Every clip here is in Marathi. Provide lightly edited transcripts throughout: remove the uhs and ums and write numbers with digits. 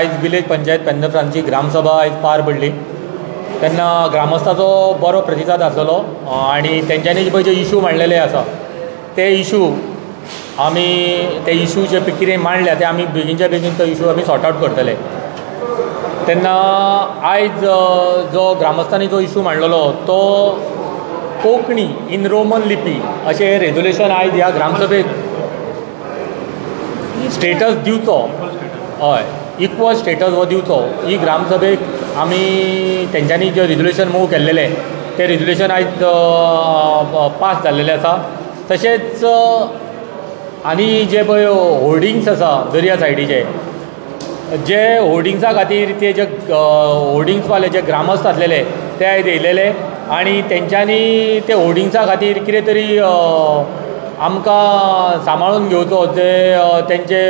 आयज विलेज पंचायत पेडणे ग्रामसभा आयज पार पडली तेन्ना ग्रामस्थाचो बरो प्रतिसाद आसलो आनी तेंच्यांनी पळय जे इशू मांडलेले आसा ते इशू आमी ते इशू जे कितें मांडल्या ते आमी बेगीनच्या बेगीन तो इशू आमी सॉर्ट आवट करतले। तेन्ना आयज जो ग्रामस्थांनी जो इशू मांडलेलो तो कोंकणी इन रोमन लिपी अशें रेजोल्युशन आयज ह्या ग्रामसभेक स्टेटस दिवचो, हय इक्वल स्टेटस हो दिवचो ही ग्रामसभेक आमी तेंच्यांनी जे रेजोल्युशन मूव केल्लेले ते रेजोल्युशन आयज पास जाल्लेले आसा। तशेंच आनी जे पळय होर्डिंग्स आसा दर्या सायडीचे जे होर्डिंग्सा खातीर ते जे होर्डिंग्सवाले जे ग्रामस्थ आसलेले ते आयज येयलेले आनी तेंच्यांनी ते होर्डिंग्सा खातीर कितें तरी आमकां सांबाळून घेवचो जे तेंचे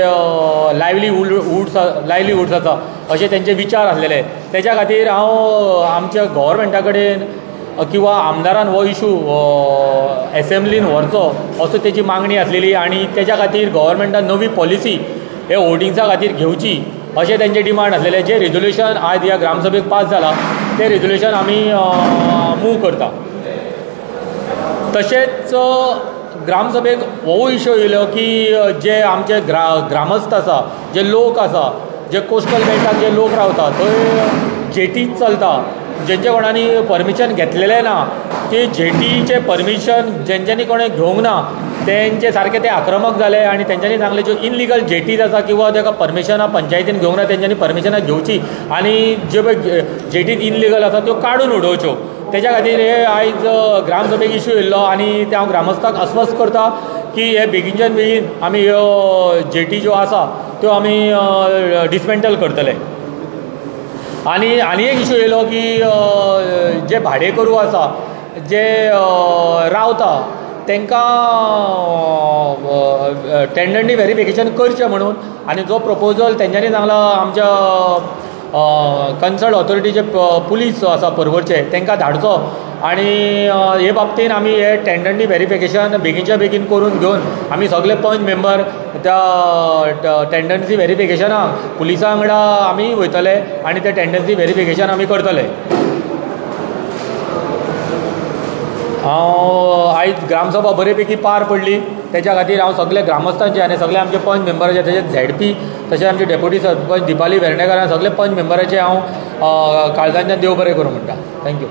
लायवलीहूड्स आसा अशे तेंचे विचार आसलेले। तेच्या खातीर हांव आमच्या गव्हर्मेंटा कडेन किंवा आमदारान हो इशू एसेंब्लीन व्हरचो असो तेची मागणी आसलेली आनी तेच्या खातीर गव्हर्मेंटान नवी पॉलिसी हे होर्डिंग्सा खातीर घेवची अशें तेंचे डिमांड आसलेले। जे रेजोल्युशन आयज ह्या ग्रामसभेक पास जाला ते रेजोल्युशन आमी मूव करता। तशेंच ग्रामसभेक हो इशू येयलो की जे आमचे ग्रामस्थ आसा जे लोक आसा जे कोस्टल बेल्टाक जे लोक रावता थंय जेटीच चलता जेंचे कोणानी परमिशन घेतलेलें ना ते जेटीचे परमिशन जेंच्यांनी कोणें घेवंक ना तेंचे सारके ते आक्रमक जाले आनी तेंच्यांनी सांगले ज्यो इनलिगल जेटीज आसा किंवा ताका परमिशनां पंचायतीन घेवंक ना तेंच्यांनी परमिशनां घेवची आनी ज्यो पळय जेटीज इनलिगल आसा त्यो काडून उडोवच्यो। तेच्या खातीर हे आयज ग्रामसभेक इशू येयल्लो आनी ते हांव ग्रामस्थांक आस्वस्त करता की हे बेगीनच्यान बेगीन आमी ह्यो जेटी ज्यो आसा त्यो आमी डिसमेंटल करतले। आनी एक इशू येयलो की जे भाडेकरू आसा जे रावता तांकां टेंडंटी व्हेरिफिकेशन करचें म्हणून आनी जो प्रपोजल तेंच्यांनी सांगला आमच्या कन्सर्न ऑथॉरिटीचे पुलीस आसा परवरचे तांकां धाडचो आनी हे बाबतीन आमी हे टेंडंटी व्हेरिफिकेशन बेगीनच्या बेगीन करून घेवन आमी सगळे पंच मेंबर त्या टेंडंसी व्हेरिफिकेशनाक पुलिसां वांगडा आमी वयतले आनी ते टेंडंसी व्हेरिफिकेशन आमी करतले। आयज ग्रामसभा बरे पैकी पार पडली तेच्या खातीर हांव सगळे ग्रामस्थांचे आनी सगळे आमचे पंच मेंबराचे तशेंच झेडपी तशेंच आमचे डेप्युटी सरपंच दिपाली वेर्णेकार सगळे पंच मेंबराचे हांव काळजांतल्यान देव बरें करूं म्हणटा। थँक्यू।